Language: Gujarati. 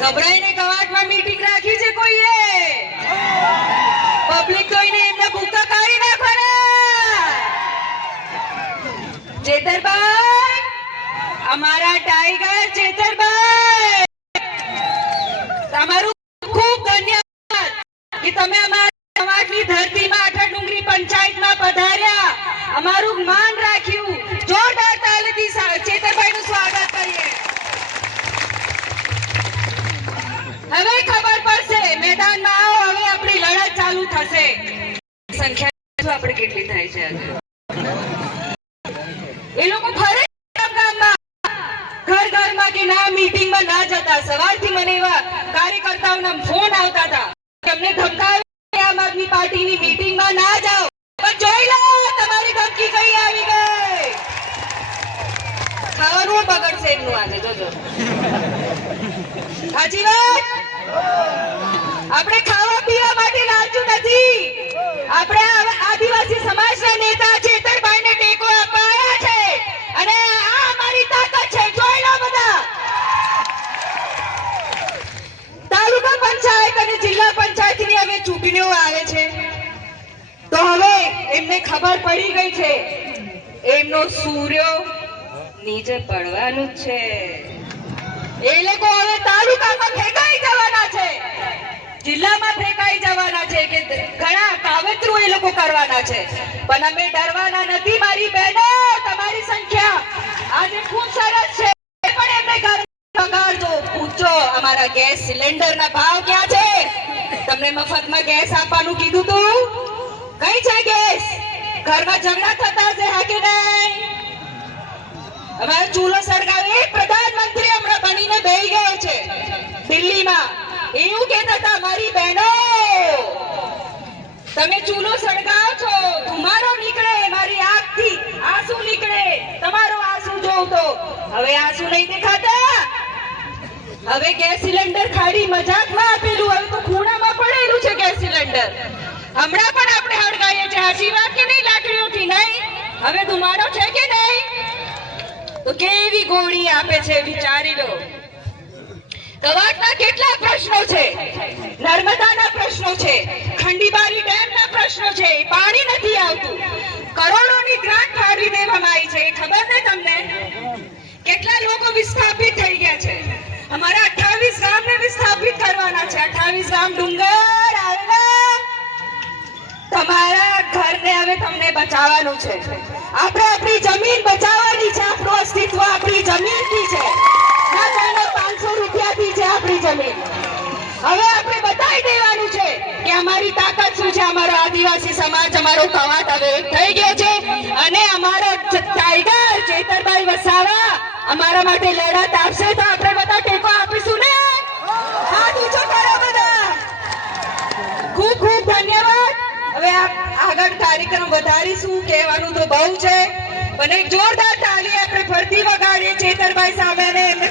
ગભરાઈને કવાટમાં મીટિંગ રાખી છે કોઈએ? પબ્લિક જોઈને એમને ભૂકા કાઢી નાખવાના. ચેતરભાઈ, અમારા ટાઈગર ચેતરભાઈ, તમારું ખૂબ ધન્યવાદ કે તમે અમારા કવાટની ધરતીમાં આઠા ડુંગરી પંચાયતમાં પધાર્યા, અમારું માન રાખ્યું. જોરદાર તાલીથી ચેતરભાઈનું સ્વાગત કરીએ. હવે ખબર પડશે, મેદાનમાં આવો, હવે આપણી લડત ચાલુ થશે. સંખ્યા આપણે કેટલી થાય છે આજે? એ લોકો ફરે ગામમાં, ઘર ઘરમાં કે ના મીટિંગમાં ના જતા. સવારથી મને એવા કાર્યકર્તાઓના ફોન આવતા હતા, તમને ધમકાવી આમ આદમી પાર્ટીની મીટિંગમાં ના જાઓ. પણ જોઈ લો તમારી ધમકી કઈ આવી ગઈ. ખાવાનું બગડશે એમનું આજે, જોજો. હાજી વાત. આપણે ખાવા પીવા માટે લાલચું નથી. આપણે આદિવાસી સમાજના નેતા ચેતરભાઈને ટેકો આપવા આવ્યા છે અને આ અમારી તાકાત છે. જોઈ લો બધા. તાલુકા પંચાયત અને જિલ્લા પંચાયતની હવે ચૂંટણીઓ આવે છે, તો હવે એમને ખબર પડી ગઈ છે એમનો સૂર્ય નીચે પડવાનું જ છે. એ લોકો હવે તાલુકામાં ફેંકાઈ જવાના છે, જિલ્લામાં ફેંકાઈ જવાના છે, કે ઘણા કાવતરું એ લોકો કરવાના છે. પણ અમે ડરવાના નથી મારી બહેનો. તમારી સંખ્યા આજે ખૂબ સરસ છે, પણ એમને ઘર બગાડજો. પૂછો અમારા ગેસ સિલિન્ડરના ભાવ ક્યાં છે? તમને મફતમાં ગેસ આપવાનું કીધું તું, કઈ છે ગેસ? ઘરમાં ઝઘડા થતા હશે, હા કે નહીં? અમારો ચૂલો સળગાવે. એક પ્રધાનમંત્રી હમણાં બનીને બેસી ગયો છે દિલ્હીમાં, એવું કહેતા હતા મારી બહેનો તમે ચૂલો સળગાવો છો, ધુમાડો નીકળે, મારી આંખથી આંસુ નીકળે, તમારો આંસુ જોઉં તો. હવે આંસુ નહીં દેખાતા. હવે ગેસ સિલિન્ડર ખાલી મજાકમાં આપેલું, હવે તો ખૂણામાં પડેલું છે ગેસ સિલિન્ડર. હમણાં પણ આપણે હળગાવીએ છીએ, હાજી વાત કે નહીં? લાકડીઓથી નહીં. હવે ધુમાડો છે કે નહીં? તો કેવી ગોળી આપે છે, વિચારી લો. કવાટના કેટલા પ્રશ્નો છે? નર્મદાના પ્રશ્નો છે, ખંડીબારી ડેમના પ્રશ્નો છે, પાણી નથી આવતું, કરોડોની ગ્રાન્ટ ફાળવી દેવામાં આવી છે. ખબર ને તમને? કેટલા લોકો વિસ્થાપિત થઈ ગયા છે? અમારા 28 ગામને વિસ્થાપિત કરવાના છે. 28 ગામ ડુંગર આવેલા તમારા ઘરને હવે તમને બચાવવાનું છે. આપણે આપણી જમીન બચાવવાની છે. આપણું અસ્તિત્વ આપણી જમીનથી છે, ના કોઈના 500 રૂપિયાથી છે આપણી જમીન. હવે આપણે બતાવી દેવાનું છે કે અમારી તાકાત શું છે. અમારો આદિવાસી સમાજ, અમારો કવાટ હવે એક થઈ ગયો છે અને અમારો ટાઈગર ચેતરભાઈ વસાવા અમારા માટે લડત આપશે, તો આપણે બધા ટેકો આપીશું ને? હાથ ઊંચો કરો બધા. ખૂબ ખૂબ ધન્યવાદ. હવે આગળ કાર્યક્રમ વધારીશું, કહેવાનું તો બહુ છે, પણ એક જોરદાર તાળી આપણે ફરતી વગાડીએ ચેતરભાઈ સામે. એમને